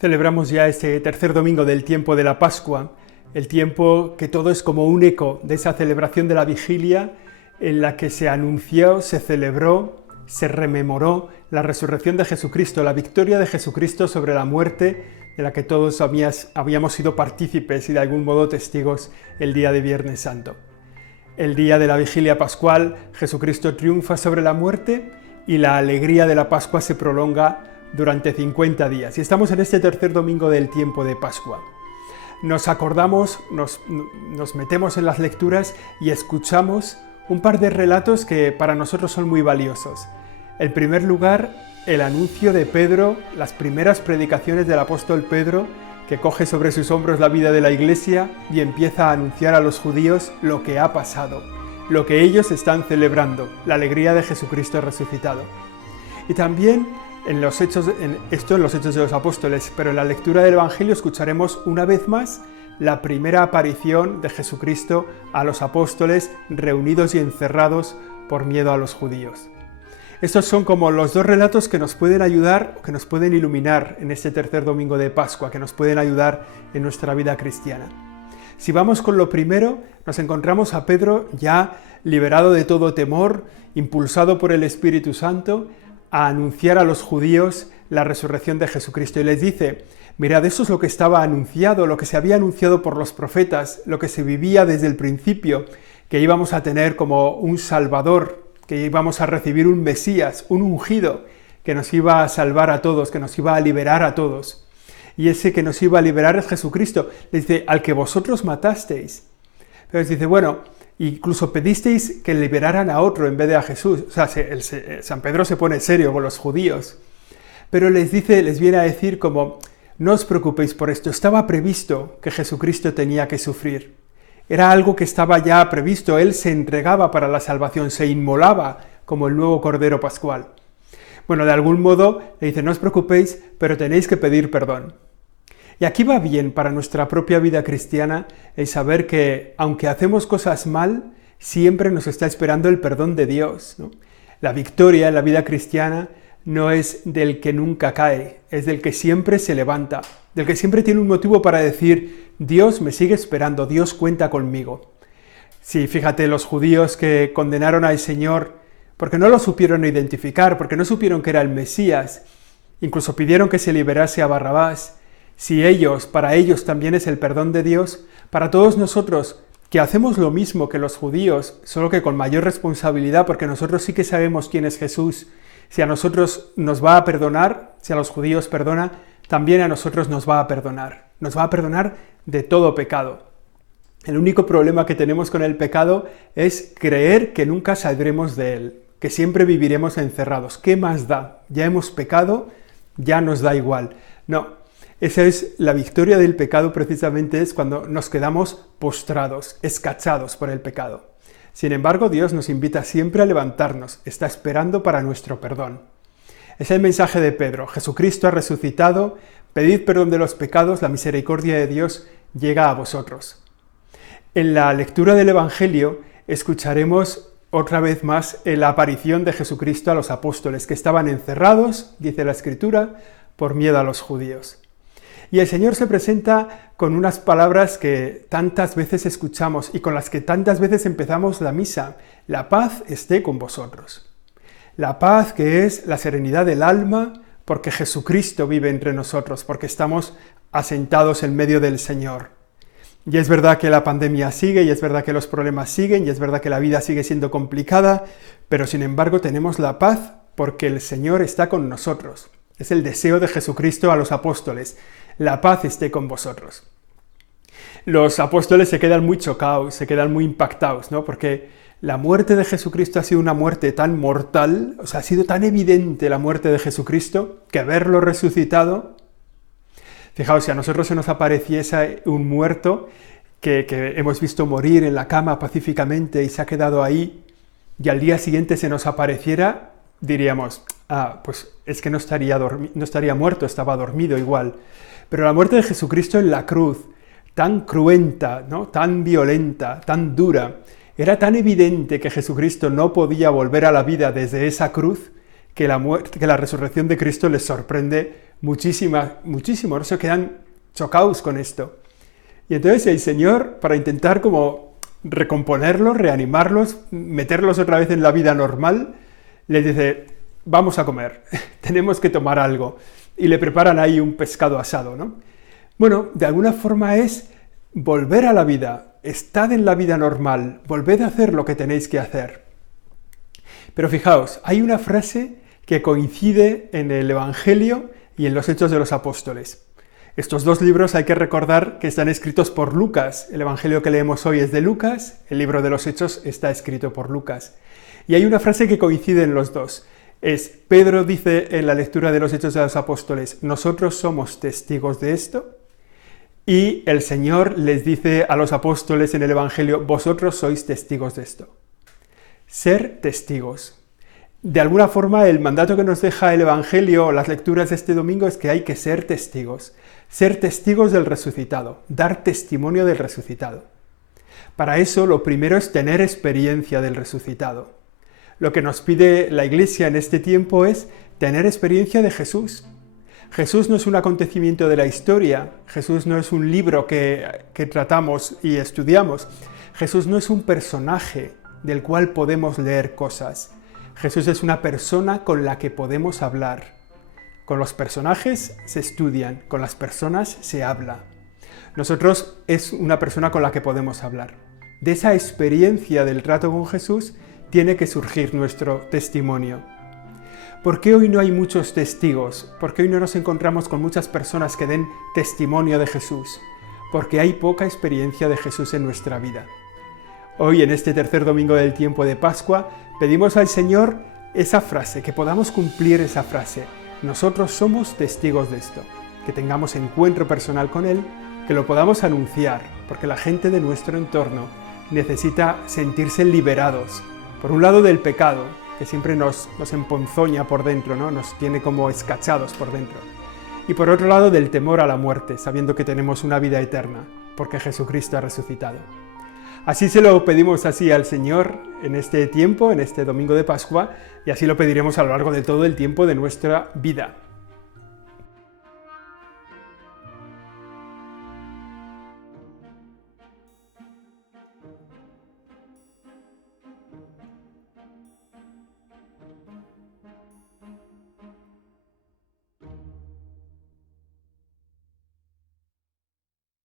Celebramos ya este tercer domingo del tiempo de la Pascua, el tiempo que todo es como un eco de esa celebración de la vigilia en la que se anunció, se celebró, se rememoró la resurrección de Jesucristo, la victoria de Jesucristo sobre la muerte de la que todos habíamos sido partícipes y de algún modo testigos el día de Viernes Santo. El día de la vigilia pascual, Jesucristo triunfa sobre la muerte y la alegría de la Pascua se prolonga durante 50 días. Y estamos en este tercer domingo del tiempo de Pascua. Nos acordamos, nos metemos en las lecturas y escuchamos un par de relatos que para nosotros son muy valiosos. En primer lugar, el anuncio de Pedro, las primeras predicaciones del apóstol Pedro, que coge sobre sus hombros la vida de la Iglesia y empieza a anunciar a los judíos lo que ha pasado, lo que ellos están celebrando, la alegría de Jesucristo resucitado. Y también en los Hechos de los Apóstoles, pero en la lectura del Evangelio escucharemos una vez más la primera aparición de Jesucristo a los apóstoles reunidos y encerrados por miedo a los judíos. Estos son como los dos relatos que nos pueden ayudar, que nos pueden iluminar en este tercer domingo de Pascua, que nos pueden ayudar en nuestra vida cristiana. Si vamos con lo primero, nos encontramos a Pedro ya liberado de todo temor, impulsado por el Espíritu Santo, a anunciar a los judíos la resurrección de Jesucristo. Y les dice, mirad, eso es lo que estaba anunciado, lo que se había anunciado por los profetas, lo que se vivía desde el principio, que íbamos a tener como un Salvador, que íbamos a recibir un Mesías, un ungido, que nos iba a salvar a todos, que nos iba a liberar a todos. Y ese que nos iba a liberar es Jesucristo. Les dice, al que vosotros matasteis. Pero les dice, bueno, incluso pedisteis que liberaran a otro en vez de a Jesús. O sea, San Pedro se pone serio con los judíos. Pero les viene a decir como, no os preocupéis por esto, estaba previsto que Jesucristo tenía que sufrir. Era algo que estaba ya previsto, Él se entregaba para la salvación, se inmolaba como el nuevo Cordero Pascual. Bueno, de algún modo le dice, no os preocupéis, pero tenéis que pedir perdón. Y aquí va bien para nuestra propia vida cristiana el saber que, aunque hacemos cosas mal, siempre nos está esperando el perdón de Dios, ¿no? La victoria en la vida cristiana no es del que nunca cae, es del que siempre se levanta, del que siempre tiene un motivo para decir, Dios me sigue esperando, Dios cuenta conmigo. Sí, fíjate, los judíos que condenaron al Señor porque no lo supieron identificar, porque no supieron que era el Mesías, incluso pidieron que se liberase a Barrabás. Si para ellos también es el perdón de Dios, para todos nosotros que hacemos lo mismo que los judíos, solo que con mayor responsabilidad, porque nosotros sí que sabemos quién es Jesús, si a nosotros nos va a perdonar, si a los judíos perdona, también a nosotros nos va a perdonar de todo pecado. El único problema que tenemos con el pecado es creer que nunca saldremos de él, que siempre viviremos encerrados. ¿Qué más da? Ya hemos pecado, ya nos da igual. No, esa es la victoria del pecado, precisamente es cuando nos quedamos postrados, escachados por el pecado. Sin embargo, Dios nos invita siempre a levantarnos, está esperando para nuestro perdón. Es el mensaje de Pedro, Jesucristo ha resucitado, pedid perdón de los pecados, la misericordia de Dios llega a vosotros. En la lectura del Evangelio escucharemos otra vez más la aparición de Jesucristo a los apóstoles, que estaban encerrados, dice la Escritura, por miedo a los judíos. Y el Señor se presenta con unas palabras que tantas veces escuchamos y con las que tantas veces empezamos la misa. La paz esté con vosotros. La paz que es la serenidad del alma, porque Jesucristo vive entre nosotros, porque estamos asentados en medio del Señor. Y es verdad que la pandemia sigue, y es verdad que los problemas siguen, y es verdad que la vida sigue siendo complicada, pero sin embargo tenemos la paz porque el Señor está con nosotros. Es el deseo de Jesucristo a los apóstoles. La paz esté con vosotros. Los apóstoles se quedan muy chocados, se quedan muy impactados, ¿no? Porque la muerte de Jesucristo ha sido una muerte tan mortal, o sea, ha sido tan evidente la muerte de Jesucristo, que verlo resucitado. Fijaos, si a nosotros se nos apareciese un muerto que hemos visto morir en la cama pacíficamente y se ha quedado ahí, y al día siguiente se nos apareciera, diríamos, pues es que no estaría muerto, estaba dormido igual. Pero la muerte de Jesucristo en la cruz, tan cruenta, ¿no? Tan violenta, tan dura, era tan evidente que Jesucristo no podía volver a la vida desde esa cruz, que la resurrección de Cristo les sorprende muchísimo, ¿no? Se quedan chocados con esto. Y entonces el Señor, para intentar como recomponerlos, reanimarlos, meterlos otra vez en la vida normal, les dice, vamos a comer, tenemos que tomar algo. Y le preparan ahí un pescado asado, ¿no? Bueno, de alguna forma es volver a la vida, estad en la vida normal, volved a hacer lo que tenéis que hacer. Pero fijaos, hay una frase que coincide en el Evangelio y en los Hechos de los Apóstoles. Estos dos libros hay que recordar que están escritos por Lucas. El Evangelio que leemos hoy es de Lucas, el libro de los Hechos está escrito por Lucas. Y hay una frase que coincide en los dos. Pedro dice en la lectura de los Hechos de los Apóstoles, nosotros somos testigos de esto. Y el Señor les dice a los apóstoles en el Evangelio, vosotros sois testigos de esto. Ser testigos. De alguna forma, el mandato que nos deja el Evangelio o las lecturas de este domingo es que hay que ser testigos del resucitado, dar testimonio del resucitado. Para eso, lo primero es tener experiencia del resucitado. Lo que nos pide la Iglesia en este tiempo es tener experiencia de Jesús. Jesús no es un acontecimiento de la historia, Jesús no es un libro que tratamos y estudiamos, Jesús no es un personaje del cual podemos leer cosas. Jesús es una persona con la que podemos hablar. Con los personajes se estudian, con las personas se habla. Nosotros es una persona con la que podemos hablar. De esa experiencia del trato con Jesús tiene que surgir nuestro testimonio. ¿Por qué hoy no hay muchos testigos? ¿Por qué hoy no nos encontramos con muchas personas que den testimonio de Jesús? Porque hay poca experiencia de Jesús en nuestra vida. Hoy, en este tercer domingo del tiempo de Pascua, pedimos al Señor esa frase, que podamos cumplir esa frase. Nosotros somos testigos de esto, que tengamos encuentro personal con Él, que lo podamos anunciar, porque la gente de nuestro entorno necesita sentirse liberados, por un lado del pecado, que siempre nos emponzoña por dentro, ¿no? Nos tiene como escachados por dentro, y por otro lado del temor a la muerte, sabiendo que tenemos una vida eterna, porque Jesucristo ha resucitado. Así se lo pedimos así al Señor en este tiempo, en este domingo de Pascua, y así lo pediremos a lo largo de todo el tiempo de nuestra vida.